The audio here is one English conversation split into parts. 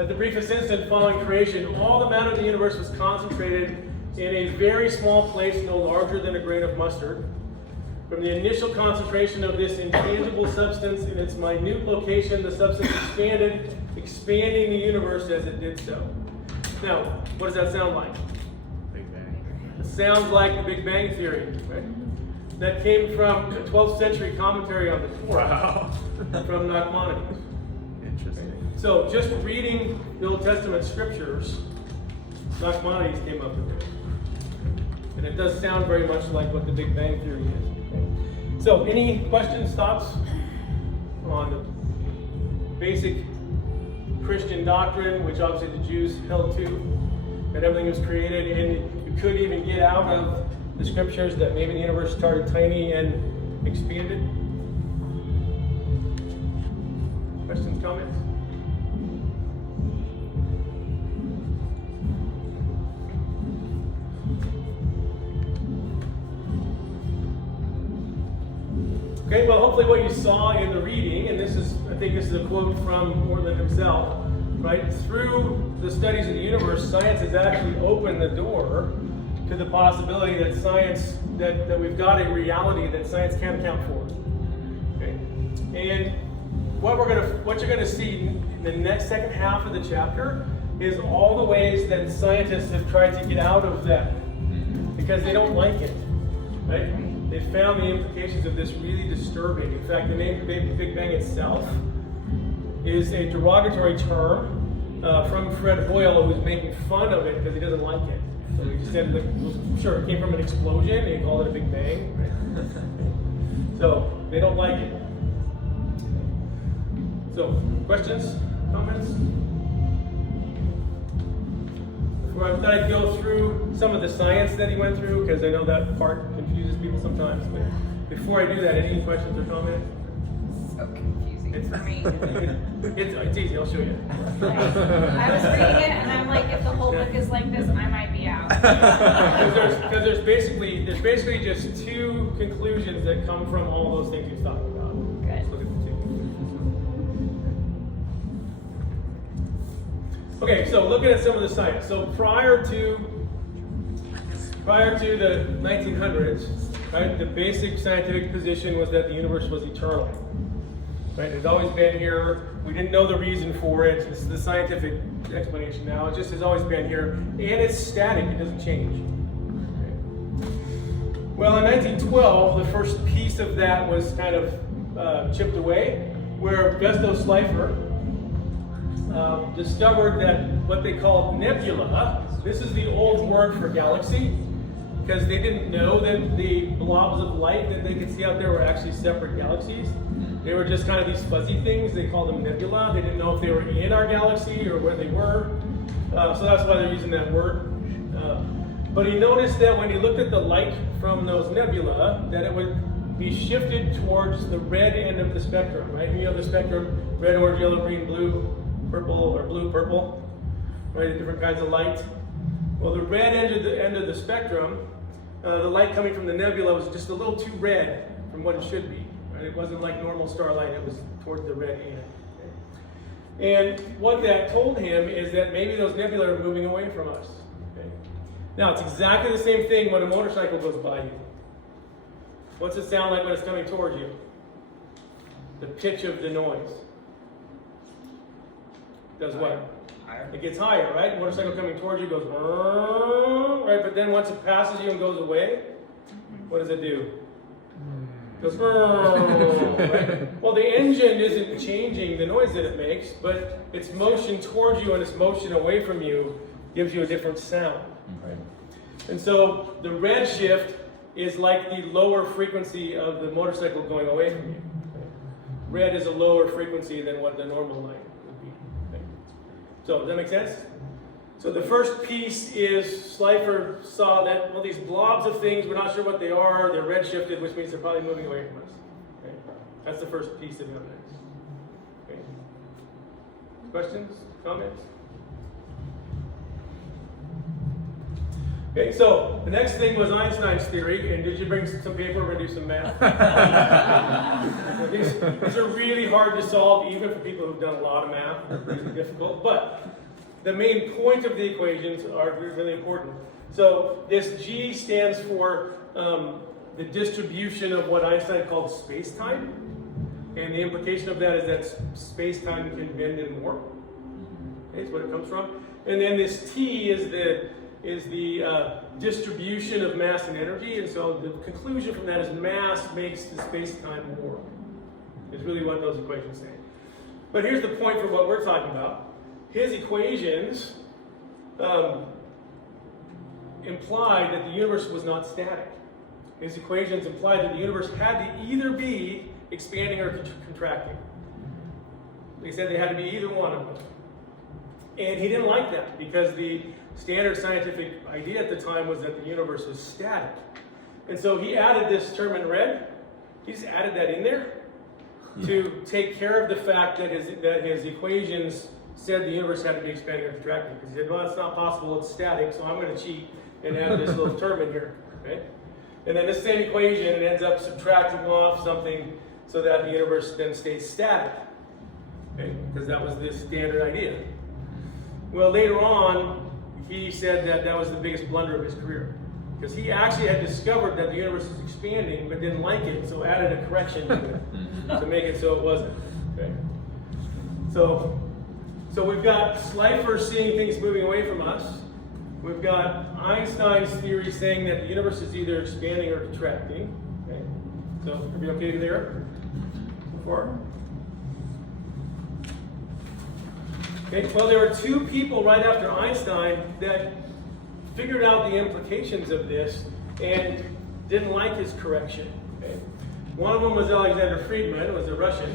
At the briefest instant following creation, all the matter of the universe was concentrated in a very small place, no larger than a grain of mustard. From the initial concentration of this intangible substance in its minute location, the substance expanded, expanding the universe as it did so. Now, what does that sound like? Big Bang. It sounds like the Big Bang Theory, right? That came from a 12th century commentary on the Torah from Nachmanides. Interesting. So, just reading the Old Testament scriptures, Nachmanides came up with it. And it does sound very much like what the Big Bang Theory is. So, any questions, thoughts on the basic Christian doctrine, which obviously the Jews held to, that everything was created, and you could even get out of the scriptures that maybe the universe started tiny and expanded? Questions, comments? Okay, well, hopefully what you saw in the reading, and I think this is a quote from Ortland himself, right? Through the studies of the universe, science has actually opened the door to the possibility that that we've got a reality that science can't account for. Okay? And what you're gonna see in the next second half of the chapter is all the ways that scientists have tried to get out of that because they don't like it, right? They found the implications of this really disturbing. In fact, the name Big Bang itself is a derogatory term from Fred Hoyle, who's making fun of it because he doesn't like it. So he just said, sure, it came from an explosion, and he called it a Big Bang. Right? So they don't like it. So, questions, comments? Before I go through some of the science that he went through, because I know that part confuses people sometimes. But before I do that, any questions or comments? So confusing for me. It's easy. I'll show you. I was reading it and I'm like, if the whole book is like this, I might be out. Because there's basically just two conclusions that come from all those things he's talking about. Good. Let's look at the two. Okay, so looking at some of the science. So prior to the 1900s, right, the basic scientific position was that the universe was eternal. Right? It's always been here. We didn't know the reason for it. This is the scientific explanation now. It just has always been here. And it's static. It doesn't change. Okay. Well, in 1912, the first piece of that was kind of chipped away, where Gustav Schleifer discovered that what they called nebula, this is the old word for galaxy, because they didn't know that the blobs of light that they could see out there were actually separate galaxies. They were just kind of these fuzzy things. They called them nebula. They didn't know if they were in our galaxy or where they were. So that's why they're using that word. But he noticed that when he looked at the light from those nebula, that it would be shifted towards the red end of the spectrum, right? You know the spectrum, red, orange, yellow, green, blue, purple, or blue, purple, right? Different kinds of light. Well, the red end of the spectrum, the light coming from the nebula was just a little too red from what it should be. It wasn't like normal starlight, it was towards the red end. Okay? And what that told him is that maybe those nebula are moving away from us. Okay? Now, it's exactly the same thing when a motorcycle goes by you. What's it sound like when it's coming towards you? The pitch of the noise. Does what? Higher. It gets higher, right? Motorcycle coming towards you goes, right? But then once it passes you and goes away, what does it do? Goes, right? Well, the engine isn't changing the noise that it makes, but its motion towards you and its motion away from you gives you a different sound. Right? And so the red shift is like the lower frequency of the motorcycle going away from you. Red is a lower frequency than what the normal light would be. Okay? So does that make sense? So the first piece is Schleifer saw that, well, these blobs of things, we're not sure what they are, they're redshifted, which means they're probably moving away from us. Okay? That's the first piece of evidence. Okay? Questions? Comments? Okay, so the next thing was Einstein's theory, and did you bring some paper? We're going to do some math. These are really hard to solve, even for people who've done a lot of math. They're really difficult. But the main point of the equations are really important. So this G stands for the distribution of what Einstein called space-time. And the implication of that is that space-time can bend and warp. Okay, that's what it comes from. And then this T is the distribution of mass and energy. And so the conclusion from that is mass makes the space-time warp. Is really what those equations say. But here's the point for what we're talking about. His equations implied that the universe was not static. His equations implied that the universe had to either be expanding or contracting. He said they had to be either one of them. And he didn't like that because the standard scientific idea at the time was that the universe was static. And so he added this term in red. He just added that in there to take care of the fact that his equations said the universe had to be expanding or contracting. Because he said, well, it's not possible, it's static, so I'm going to cheat and add this little term in here. Okay? And then this same equation, it ends up subtracting off something so that the universe then stays static. Okay? Because that was the standard idea. Well, later on, he said that that was the biggest blunder of his career. Because he actually had discovered that the universe was expanding, but didn't like it, so added a correction to it to make it so it wasn't. Okay? So we've got Schleifer seeing things moving away from us. We've got Einstein's theory saying that the universe is either expanding or contracting. Okay? So, are we okay there? So far? Okay, well, there were two people right after Einstein that figured out the implications of this and didn't like his correction. Okay? One of them was Alexander Friedman, was a Russian.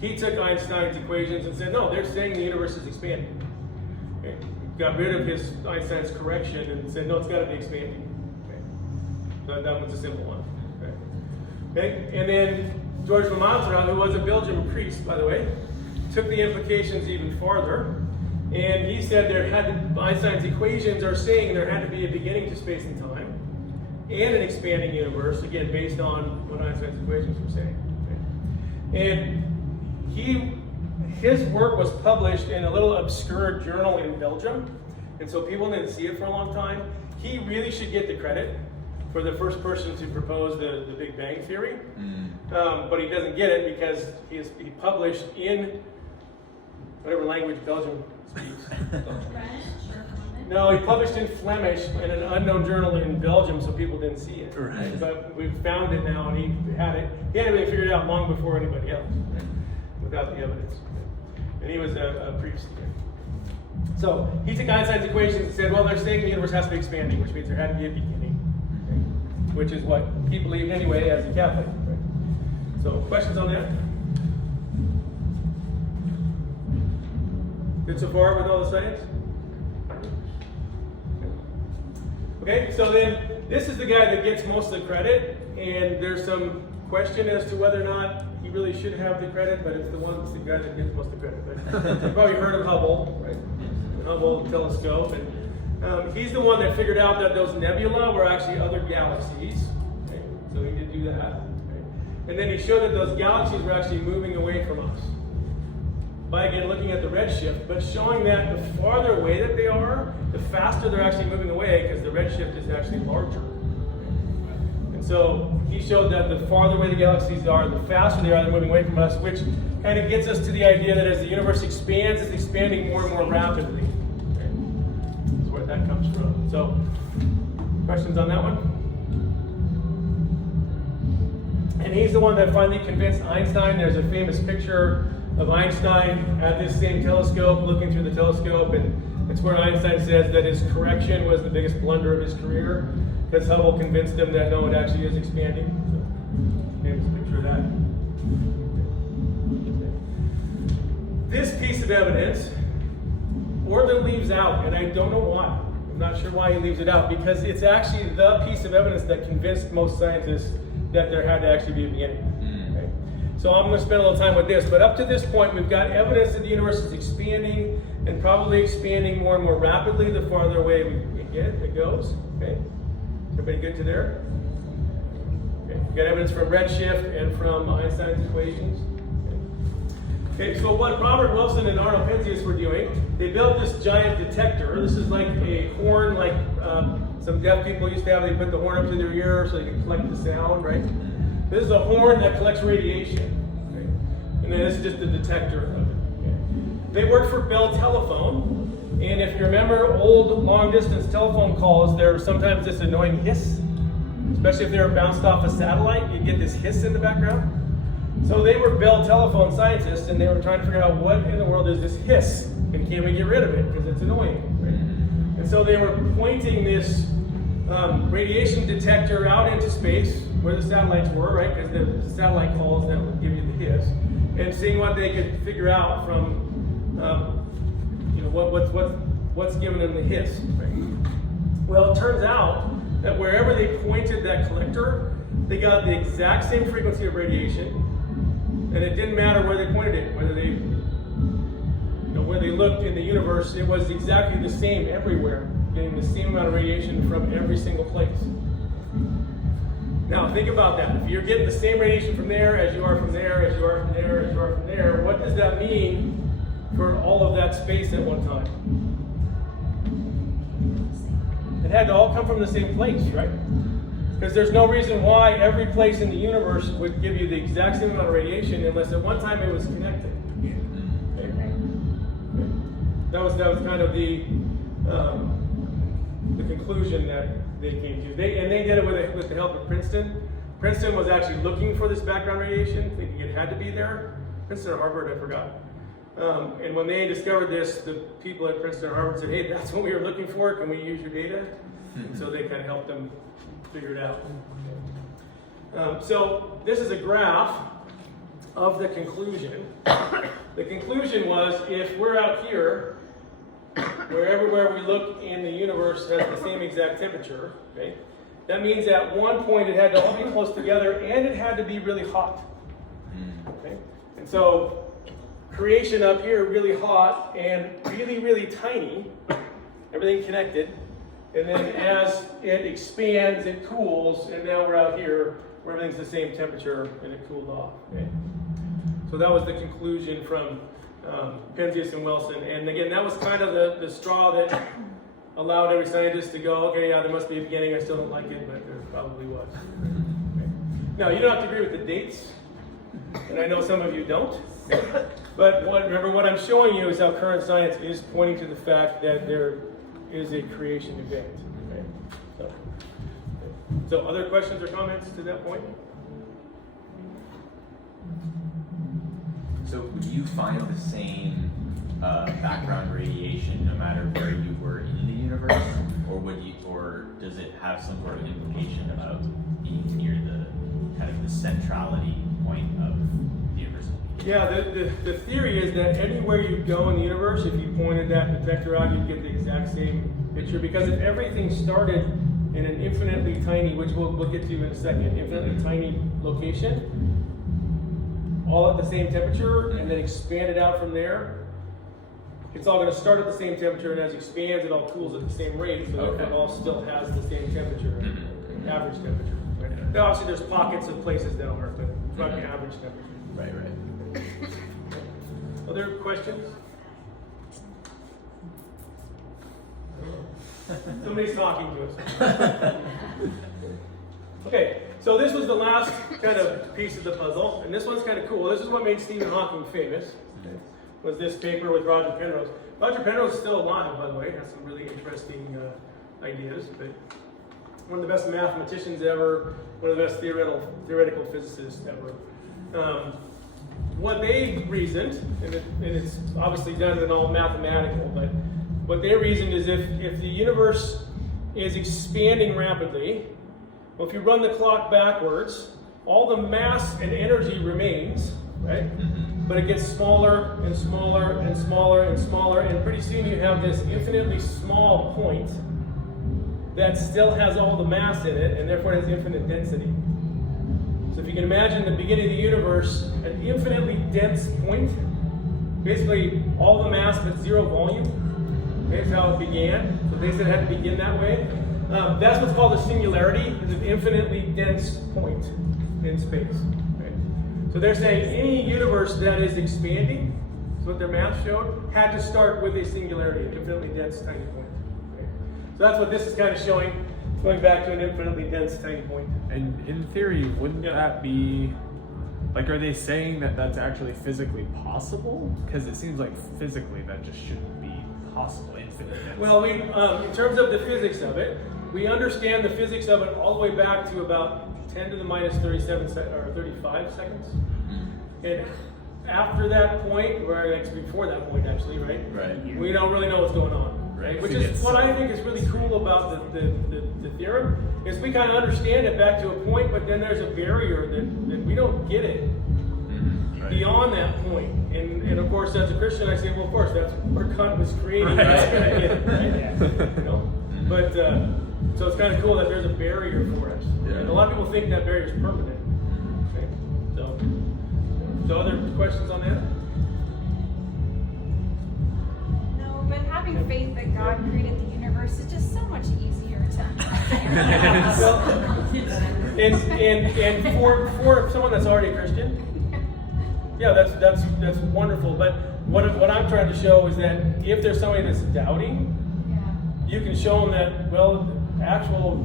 He took Einstein's equations and said, no, they're saying the universe is expanding. Okay? Got rid of Einstein's correction and said, no, it's got to be expanding. Okay? So that was a simple one. Okay? And then George Lemaitre, who was a Belgian priest, by the way, took the implications even farther. And he said Einstein's equations are saying there had to be a beginning to space and time and an expanding universe, again, based on what Einstein's equations were saying. Okay? And his work was published in a little obscure journal in Belgium, and so people didn't see it for a long time. He really should get the credit for the first person to propose the Big Bang Theory, but he doesn't get it because he published in whatever language Belgium speaks. French or Fleming? No, he published in Flemish in an unknown journal in Belgium, so people didn't see it. Right. But we've found it now, and he had it really figured it out long before anybody else, right? Without the evidence. And he was a priest. So he took Einstein's equations and said, well, they're saying the universe has to be expanding, which means there had to be a beginning, okay? Which is what he believed anyway as a Catholic. Right? So questions on that? Good so far with all the science? Okay, so then this is the guy that gets most of the credit, and there's some question as to whether or not he really should have the credit, but it's the guy that gets most of the credit. But you've probably heard of Hubble, right? The Hubble telescope, and he's the one that figured out that those nebula were actually other galaxies. Okay? So he did do that. Okay? And then he showed that those galaxies were actually moving away from us by, again, looking at the redshift, but showing that the farther away that they are, the faster they're actually moving away, because the redshift is actually larger. And so he showed that the farther away the galaxies are, the faster they are, they're moving away from us, which kind of gets us to the idea that as the universe expands, it's expanding more and more rapidly. Okay? That's where that comes from. So, questions on that one? And he's the one that finally convinced Einstein. There's a famous picture of Einstein at this same telescope, looking through the telescope, and it's where Einstein says that his correction was the biggest blunder of his career, because Hubble convinced him that no, it actually is expanding. So, famous picture of that. This piece of evidence, Ortho leaves out, and I don't know why. I'm not sure why he leaves it out, because it's actually the piece of evidence that convinced most scientists that there had to actually be a beginning. So I'm going to spend a little time with this, but up to this point, we've got evidence that the universe is expanding, and probably expanding more and more rapidly the farther away it goes. Okay, everybody good to there? Okay, we've got evidence from redshift and from Einstein's equations. Okay, so what Robert Wilson and Arnold Penzias were doing, they built this giant detector. This is like a horn, like some deaf people used to have. They put the horn up to their ear so they can collect the sound, right? This is a horn that collects radiation. Okay? And then this is just the detector of it. Okay? They worked for Bell Telephone. And if you remember old long-distance telephone calls, there was sometimes this annoying hiss. Especially if they were bounced off a satellite, you get this hiss in the background. So they were Bell Telephone scientists, and they were trying to figure out what in the world is this hiss, and can we get rid of it, because it's annoying. Right? And so they were pointing this radiation detector out into space, where the satellites were, right, because the satellite calls that would give you the hiss, and seeing what they could figure out from, what's giving them the hiss. Right? Well, it turns out that wherever they pointed that collector, they got the exact same frequency of radiation. And it didn't matter where they pointed it, whether they, where they looked in the universe, it was exactly the same everywhere, getting the same amount of radiation from every single place. Now think about that. If you're getting the same radiation from there as you are from there, as you are from there, as you are from there, what does that mean for all of that space at one time? It had to all come from the same place, right? Because there's no reason why every place in the universe would give you the exact same amount of radiation unless at one time it was connected. Okay. That was kind of the conclusion that they came to. They did it with the help of Princeton. Princeton was actually looking for this background radiation, thinking it had to be there. Princeton or Harvard, I forgot. And when they discovered this, the people at Princeton or Harvard said, "Hey, that's what we were looking for. Can we use your data?" And so they kind of helped them figure it out. So this is a graph of the conclusion. The conclusion was, if we're out here, where everywhere we look in the universe has the same exact temperature, okay, that means at one point it had to all be close together and it had to be really hot. Okay? And so creation up here, really hot and really, really tiny, everything connected. And then as it expands, it cools, and now we're out here where everything's the same temperature and it cooled off. Okay? So that was the conclusion from Penzias and Wilson. And again, that was kind of the straw that allowed every scientist to go, okay, yeah, there must be a beginning, I still don't like it, but there probably was. Okay. Now, you don't have to agree with the dates, and I know some of you don't. But remember, what I'm showing you is how current science is pointing to the fact that there is a creation event. Okay? So other questions or comments to that point? So would you find the same background radiation no matter where you were in the universe, or does it have some sort of implication about being near the kind of the centrality point of the universe? Yeah, the theory is that anywhere you go in the universe, if you pointed that detector out, you'd get the exact same picture. Because if everything started in an infinitely tiny, which we'll get to in a second, infinitely tiny location, all at the same temperature, and then expanded out from there, it's all going to start at the same temperature, and as it expands, it all cools at the same rate, so therefore it all still has the same temperature, average temperature. Right? Now, obviously, there's pockets of places that are, but it's not the average temperature. Right. Other questions? Somebody's talking to us. Okay, so this was the last kind of piece of the puzzle, and this one's kind of cool. This is what made Stephen Hawking famous, was this paper with Roger Penrose. Roger Penrose is still alive, by the way, has some really interesting ideas, but one of the best mathematicians ever, one of the best theoretical physicists ever. What they reasoned, and it's obviously done in all mathematical, but what they reasoned is if the universe is expanding rapidly, well, if you run the clock backwards, all the mass and energy remains, right? But it gets smaller and smaller and smaller and smaller, and pretty soon you have this infinitely small point that still has all the mass in it, and therefore it has infinite density. So if you can imagine the beginning of the universe, an infinitely dense point, basically all the mass but zero volume. That's how it began. So they said it had to begin that way. That's what's called a singularity, is an infinitely dense point in space. Right? So they're saying any universe that is expanding, is what their math showed, had to start with a singularity, an infinitely dense tiny point. Okay? So that's what this is kind of showing, going back to an infinitely dense tiny point. And in theory, wouldn't Yeah. that be, like, are they saying that that's actually physically possible? Because it seems like physically that just shouldn't be possible, infinite. Well, we, in terms of the physics of it, we understand the physics of it all the way back to about 10 to the minus 37 or 35 seconds. And after that point, or it's before that point actually, right? Right. We don't really know what's going on, right? Which is what I think is really cool about the theorem, is we kind of understand it back to a point, but then there's a barrier that we don't get it Right. beyond that point. And of course, as a Christian, I say, well, of course, that's where God was creating. Right. That's gonna get it, right? You know? But so it's kind of cool that there's a barrier for us. Yeah. And a lot of people think that barrier is permanent. Okay? So other questions on that? No, but having faith that God created the universe is just so much easier to understand. And for someone that's already a Christian, yeah, that's wonderful. But what I'm trying to show is that if there's somebody that's doubting, Yeah. you can show them that, well, the actual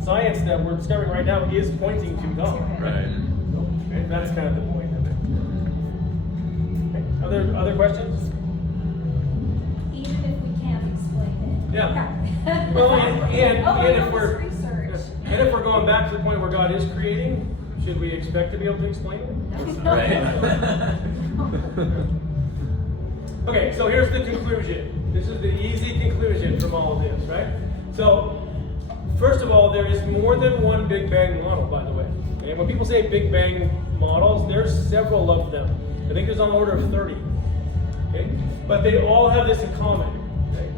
science that we're discovering right now is pointing to God. Right. Okay, that's kind of the point of it. Okay. Other questions? Even if we can't explain it. Yeah. Well, and if we're research. and if we're going back to the point where God is creating, should we expect to be able to explain it? Right. Okay, so here's the conclusion. This is the easy conclusion from all of this, right? So, first of all, there is more than one Big Bang model, by the way. Okay? When people say Big Bang models, there's several of them. I think there's on the order of 30. Okay? But they all have this in common. Okay?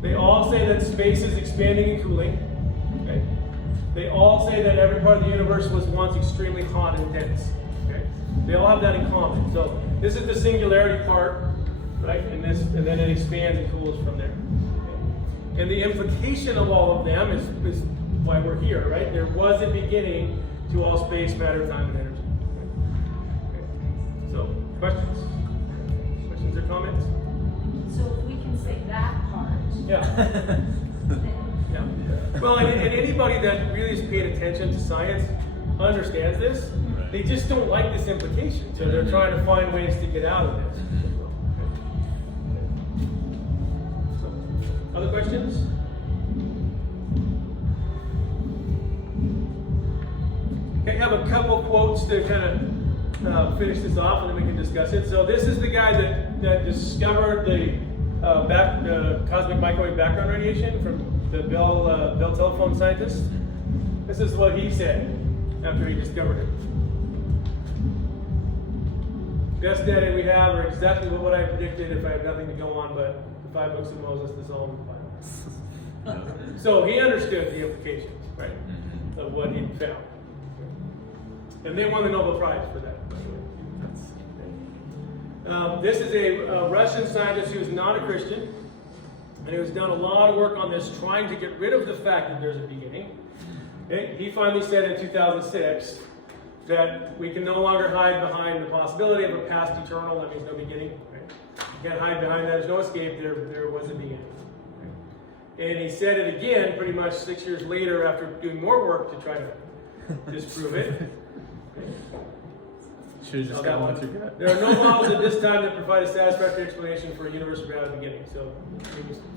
They all say that space is expanding and cooling. Okay? They all say that every part of the universe was once extremely hot and dense. Okay? They all have that in common. So this is the singularity part, right? And then it expands and cools from there. Okay? And the implication of all of them is why we're here, right? There was a beginning to all space, matter, time, and energy. Okay? So, questions? Questions or comments? So if we can say that part, Yeah. then Yeah. Well, and anybody that really has paid attention to science understands this. Right. They just don't like this implication, so they're trying to find ways to get out of this. So, other questions? Okay, I have a couple quotes to kind of finish this off, and then we can discuss it. So this is the guy that discovered the cosmic microwave background radiation from the Bell telephone scientist. This is what he said after he discovered it. Best data we have are exactly what I predicted if I had nothing to go on but the 5 books of Moses, the Psalms, and the Bible. So he understood the implications, right, of what he found. And they won the Nobel Prize for that, by the way. This is a Russian scientist who is not a Christian, and who's done a lot of work on this, trying to get rid of the fact that there's a beginning. Okay? He finally said in 2006 that we can no longer hide behind the possibility of a past eternal, that means no beginning. Right? You can't hide behind that, there's no escape, there was a beginning. Right? And he said it again pretty much 6 years later after doing more work to try to disprove it. Should have just got one too good. There are no models at this time that provide a satisfactory explanation for a universe without a beginning. So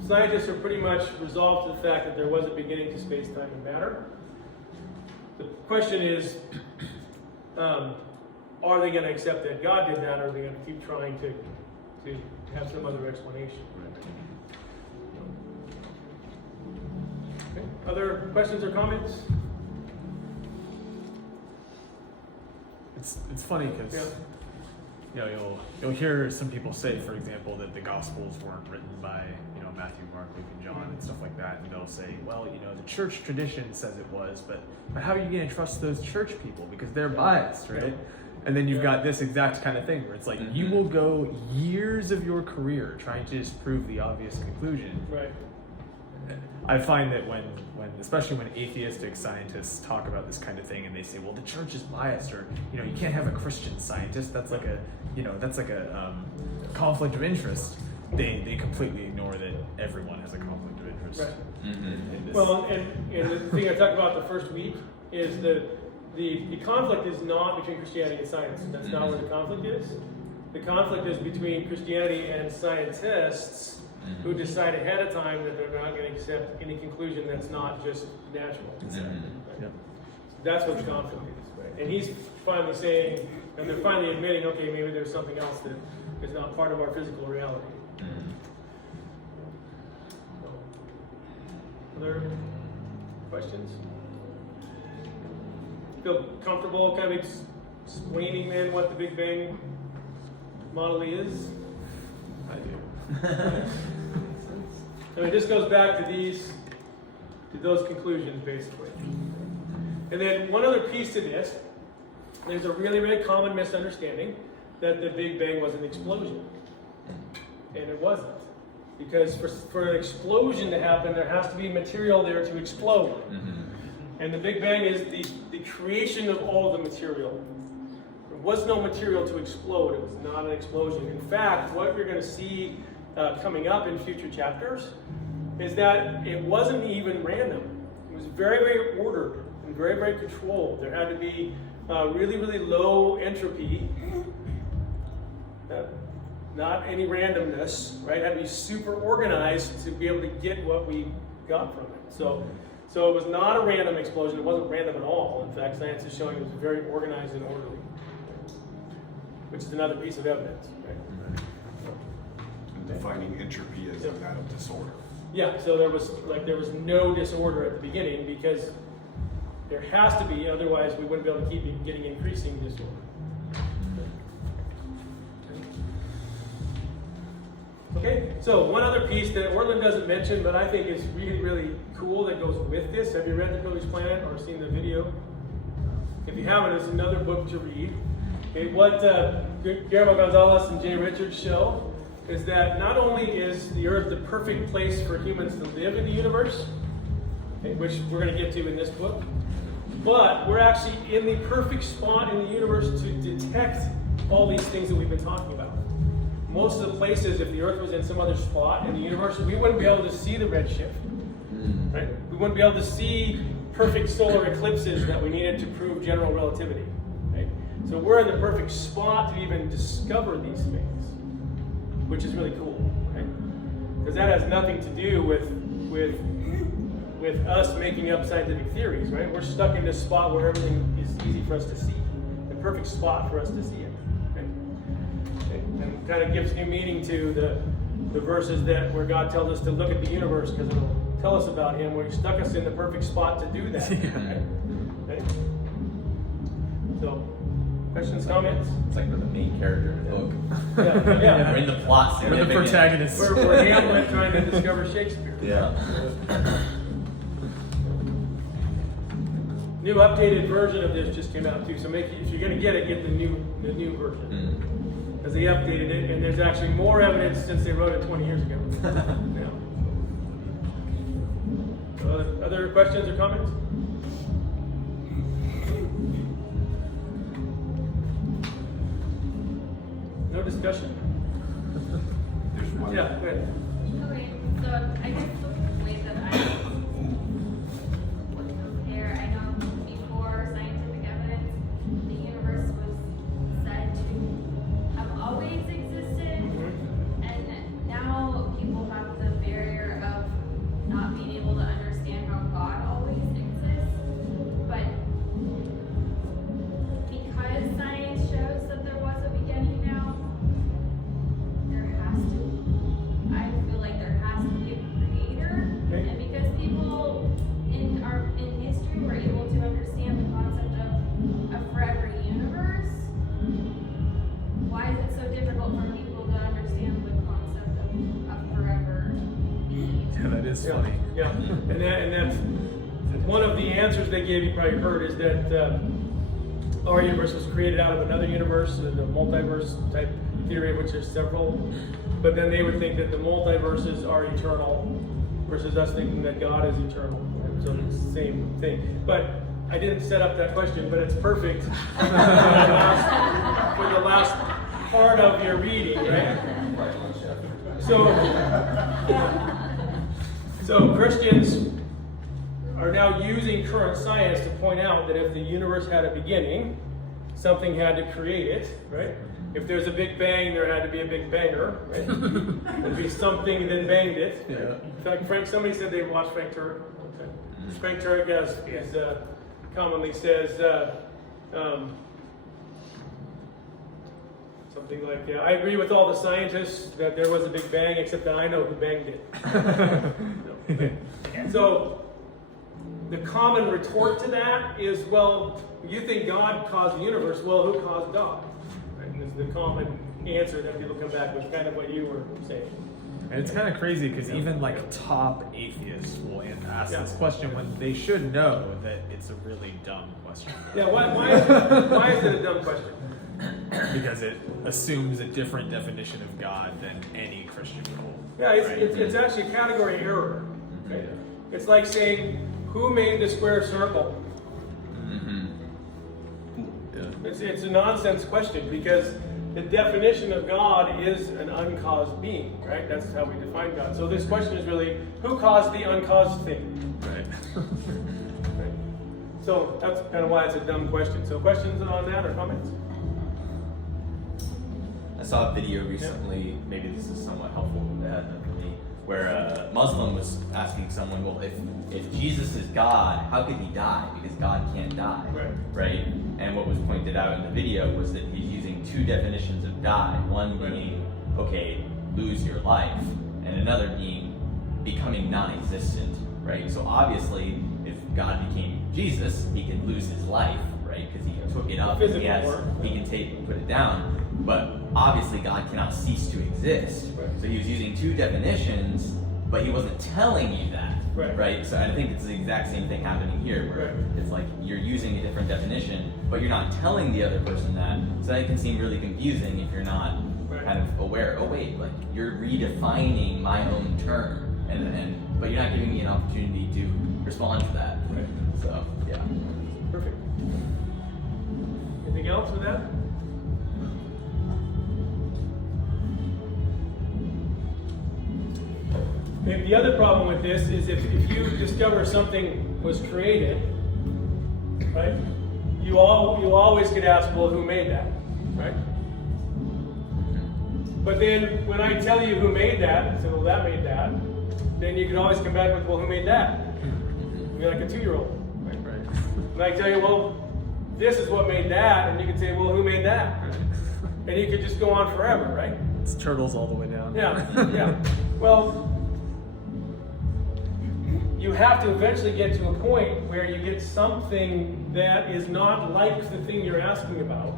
scientists are pretty much resolved to the fact that there was a beginning to space, time, and matter. The question is, are they going to accept that God did that, or are they going to keep trying to have some other explanation? Okay. Other questions or comments? It's funny because you'll hear some people say, for example, that the Gospels weren't written by Matthew, Mark, Luke, and John and stuff like that, and they'll say, well, the church tradition says it was, but how are you going to trust those church people because they're biased, right? And then you've got this exact kind of thing where it's like you will go years of your career trying to disprove the obvious conclusion, Right. I find that when especially when atheistic scientists talk about this kind of thing and they say, well, the church is biased, or you can have a Christian scientist, that's like a conflict of interest. They completely ignore that everyone has a conflict of interest. Right. Mm-hmm. in this. Well, and the thing I talked about the first week is that the conflict is not between Christianity and science. That's not where the conflict is. The conflict is between Christianity and scientists who decide ahead of time that they're not going to accept any conclusion that's not just natural. Mm-hmm. Yep. That's what the conflict is, right? And he's finally saying, and they're finally admitting, okay, maybe there's something else that is not part of our physical reality. Mm-hmm. Other questions? Feel comfortable kind of explaining then what the Big Bang model is? I do. I mean, this goes back to those conclusions, basically. And then one other piece to this, there's a really, really common misunderstanding that the Big Bang was an explosion. And it wasn't. Because for an explosion to happen, there has to be material there to explode. Mm-hmm. And the Big Bang is the creation of all the material. There was no material to explode. It was not an explosion. In fact, what you're going to see coming up in future chapters is that it wasn't even random. It was very, very ordered and very, very controlled. There had to be really, really low entropy, not any randomness, right? It had to be super organized to be able to get what we got from it. So it was not a random explosion. It wasn't random at all. In fact, science is showing it was very organized and orderly, which is another piece of evidence, right? Defining entropy as a matter of disorder. Yeah, so there was no disorder at the beginning because there has to be, otherwise we wouldn't be able to keep getting increasing disorder. Okay, so one other piece that Ortlund doesn't mention, but I think is really, really cool that goes with this. Have you read The Village Planet or seen the video? If you haven't, it's another book to read. Okay, what Guillermo Gonzalez and Jay Richards show is that not only is the Earth the perfect place for humans to live in the universe, okay, which we're going to get to in this book, but we're actually in the perfect spot in the universe to detect all these things that we've been talking about. Most of the places, if the Earth was in some other spot in the universe, we wouldn't be able to see the redshift, right? We wouldn't be able to see perfect solar eclipses that we needed to prove general relativity, right? So we're in the perfect spot to even discover these things, which is really cool, right? Because that has nothing to do with us making up scientific theories, right? We're stuck in this spot where everything is easy for us to see, the perfect spot for us to see it. And kind of gives new meaning to the verses where God tells us to look at the universe because it'll tell us about Him, where He stuck us in the perfect spot to do that. Right? So, questions, comments? It's like we're the main character in the book. Yeah. We're in the plot. We're the protagonists. We're Hamlet trying to discover Shakespeare. Yeah. New updated version of this just came out too, so if you're going to get it, get the new version. Because they updated it, and there's actually more evidence since they wrote it 20 years ago. Yeah. So other questions or comments? No discussion? There's one. Yeah, go ahead. Okay, so I guess the way that I would compare, I know before scientific evidence, the universe was said to have always existed, and now people have the barrier of not being able to understand how God always exists, but because science shows that there was a beginning now, I feel like there has to be a creator, Okay. and because people in history were able to understand the concept of a forever universe, why is it so difficult for people to understand the concept of forever being? Yeah, that is funny. Yeah, and that's one of the answers they gave. You probably heard is that our universe was created out of another universe, the multiverse type theory, which there's several. But then they would think that the multiverses are eternal, versus us thinking that God is eternal. Right? So it's the same thing. But I didn't set up that question, but it's perfect for the last part of your reading, right? So Christians are now using current science to point out that if the universe had a beginning, something had to create it, right? If there's a Big Bang, there had to be a Big Banger, right? There'd be something that banged it. Yeah. In fact, somebody said they watched Frank Turek. Frank Turek commonly says something like, I agree with all the scientists that there was a Big Bang, except that I know who banged it. So the common retort to that is, well, you think God caused the universe, well, who caused God? Right? And this is the common answer that people come back with, kind of what you were saying. And it's kind of crazy because even like top atheists will ask this question when they should know that it's a really dumb question. Yeah, why is it a dumb question? Because it assumes a different definition of God than any Christian will. Yeah, it's actually a category error. Right? It's like saying, who made the square circle? It's a nonsense question because the definition of God is an uncaused being, right? That's how we define God. So this question is really, who caused the uncaused thing? Right. Right? So that's kind of why it's a dumb question. So questions on that or comments? I saw a video recently, maybe this is somewhat helpful for me, where a Muslim was asking someone, well, if Jesus is God, how could he die? Because God can't die, right? And what was pointed out in the video was that he's using two definitions of die. One being, okay, lose your life, and another being becoming non-existent, right? So obviously, if God became Jesus, he can lose his life, right? Because he took it up, he can put it down. But obviously God cannot cease to exist. Right. So he was using two definitions, but he wasn't telling you that. Right. So I think it's the exact same thing happening here, where it's like you're using a different definition, but you're not telling the other person that. So that can seem really confusing if you're not kind of aware. Oh wait, like you're redefining my own term, but you're not giving me an opportunity to respond to that. Right. So yeah. Perfect. Anything else with that? The other problem with this is if you discover something was created, right? You always could ask, well, who made that, right? But then when I tell you who made that, I say, well, that made that. Then you can always come back with, well, who made that? You're like a 2-year-old, right? And I tell you, well, this is what made that, and you can say, well, who made that? And you could just go on forever, right? It's turtles all the way down. Yeah. Well, you have to eventually get to a point where you get something that is not like the thing you're asking about,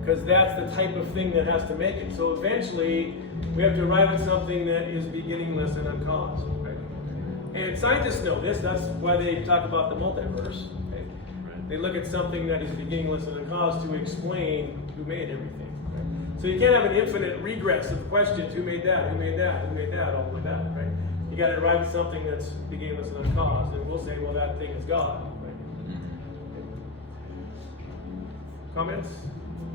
because that's the type of thing that has to make it. So eventually, we have to arrive at something that is beginningless and uncaused. Right? And scientists know this. That's why they talk about the multiverse. Right? They look at something that is beginningless and uncaused to explain who made everything. Right? So you can't have an infinite regress of questions: who made that? Who made that? Who made that? All the way back, right? You got to arrive at something that's beginningless and uncaused, and we'll say, well, that thing is God. Right? Comments?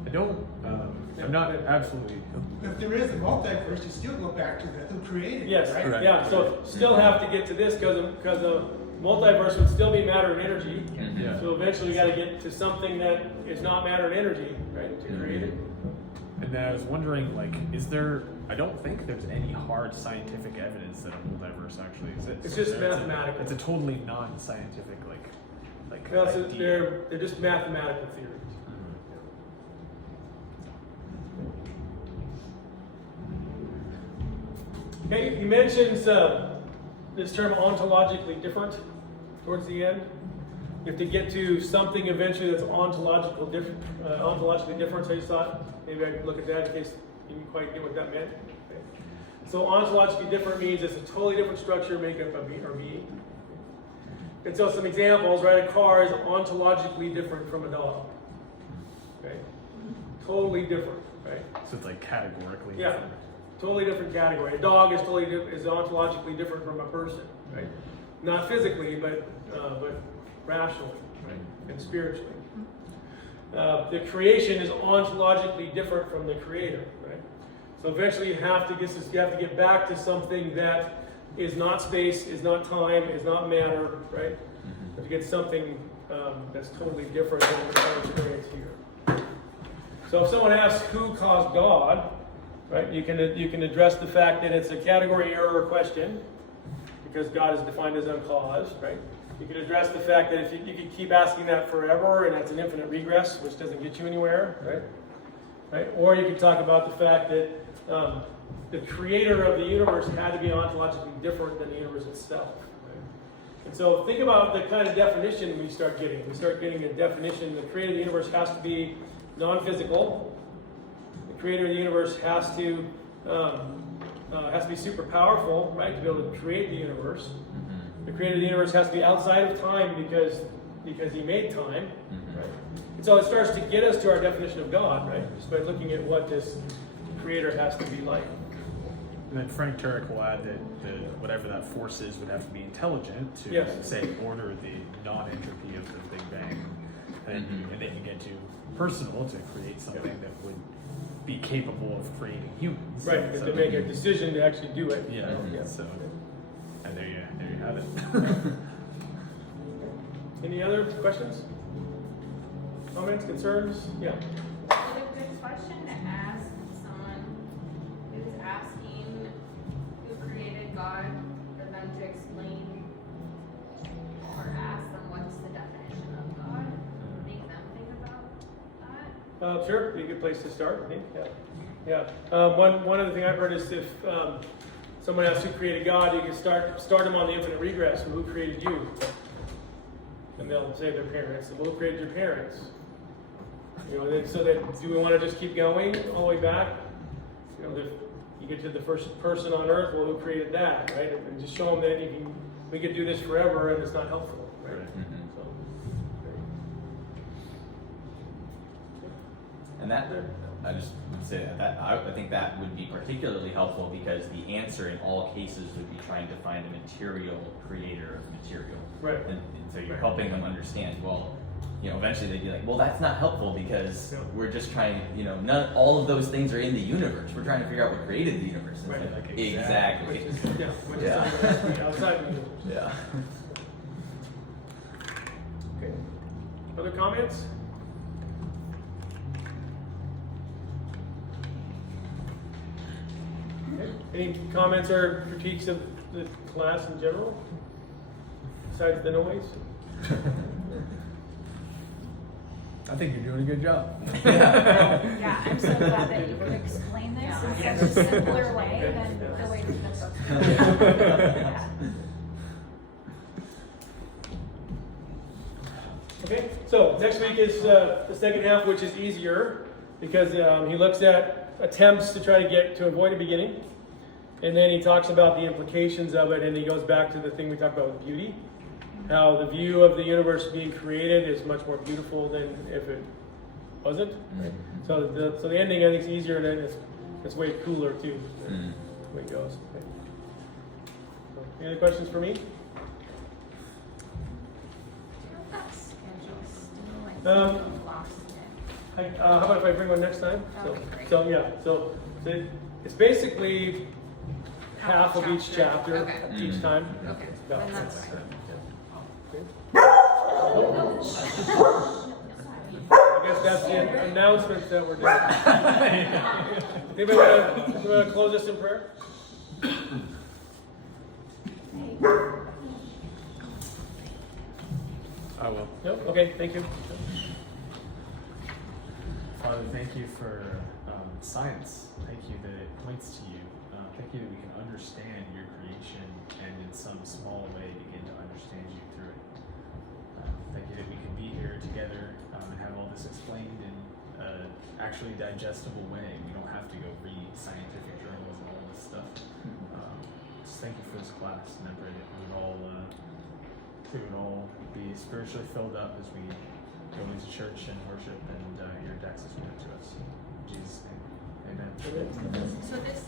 I don't. I'm not absolutely. If there is a multiverse, you still go back to who created it, Yes. right? Right. Yeah. So still have to get to this because a multiverse would still be matter and energy. Yeah. So eventually, you got to get to something that is not matter and energy, right, to create it. And then I was wondering, like, is there? I don't think there's any hard scientific evidence that a multiverse actually exists. It's just mathematical. It's a totally non-scientific, Well, so idea. they're just mathematical theories. Okay, he mentions this term ontologically different towards the end. You have to get to something eventually that's ontologically different. So I just thought maybe I could look at that in case you didn't quite get what that meant. Okay. So ontologically different means it's a totally different structure, makeup, or being. And so some examples, right? A car is ontologically different from a dog. Okay, totally different, right? So it's like categorically. Yeah, different. totally different category. A dog is ontologically different from a person. right? Not physically, but rationally, right? And spiritually. The creation is ontologically different from the creator, right? So eventually you have to get back to something that is not space, is not time, is not matter, right? To get something that's totally different than what we experience here. So if someone asks who caused God, right, you can address the fact that it's a category error question because God is defined as uncaused, right? You can address the fact that if you can keep asking that forever and that's an infinite regress, which doesn't get you anywhere, right? Or you can talk about the fact that the creator of the universe had to be ontologically different than the universe itself. Right? And so think about the kind of definition we start getting. We start getting a definition. The creator of the universe has to be non-physical. The creator of the universe has to be super powerful, right, to be able to create the universe. The creator of the universe has to be outside of time because he made time, right? And so it starts to get us to our definition of God, right? Just by looking at what this creator has to be like. And then Frank Turek will add that whatever that force is would have to be intelligent to, Yes. say, order the non-entropy of the Big Bang. And then you get to personal to create something that would be capable of creating humans. Right, So- to make a decision to actually do it. Yeah. Yeah. So, and there you have it. Any other questions? Comments, concerns? Yeah. Is it a good question to ask someone who's asking who created God for them to explain or ask them what's the definition of God? Make them think about that? Sure, be a good place to start, I think. Yeah. One other thing I've heard is if someone asks who created God, you can start them on the infinite regress. Well, who created you? And they'll say their parents. And well, who created your parents? You know, then, so that do we want to just keep going all the way back? You know, you get to the first person on earth. Well, who created that, right? And just show them that we could do this forever, and it's not helpful, right? So, And that, I just would say that I think that would be particularly helpful because the answer in all cases would be trying to find a material creator of material. Right. And so you're helping them understand, well, you know, eventually they'd be like, well, that's not helpful because Yeah. we're just trying, you know, all of those things are in the universe. We're trying to figure out what created the universe. And Right. it's like, Like exactly. which is Yeah. outside the universe. Yeah. Okay. Other comments? Okay. Any comments or critiques of the class in general? Besides the noise? I think you're doing a good job. Yeah, I'm so glad that you could explain this in such a simpler way than the way we've been talking. Yeah. Okay, so next week is the second half, which is easier because he looks at attempts to try to avoid a beginning, and then he talks about the implications of it, and he goes back to the thing we talked about with beauty, how the view of the universe being created is much more beautiful than if it wasn't. Right? So the ending I think is easier, and then it's way cooler too. The way it goes. Okay. So, any other questions for me? How about if I bring one next time? So it's basically half of each chapter each time. Okay, Yeah. then that's fine. I guess that's the announcement that we're doing. Anybody want to close us in prayer? I will. Nope. Okay. Thank you. Father, thank you for science. Thank you that it points to you. Thank you that we can understand your creation and in some small way begin to understand you through it. Thank you that we can be here together and have all this explained in an actually digestible way. We don't have to go read scientific journals and all this stuff. Just thank you for this class, and I pray that we would all be spiritually filled up as we go into church and worship and hear Dax's word to us. In Jesus' name, amen. So this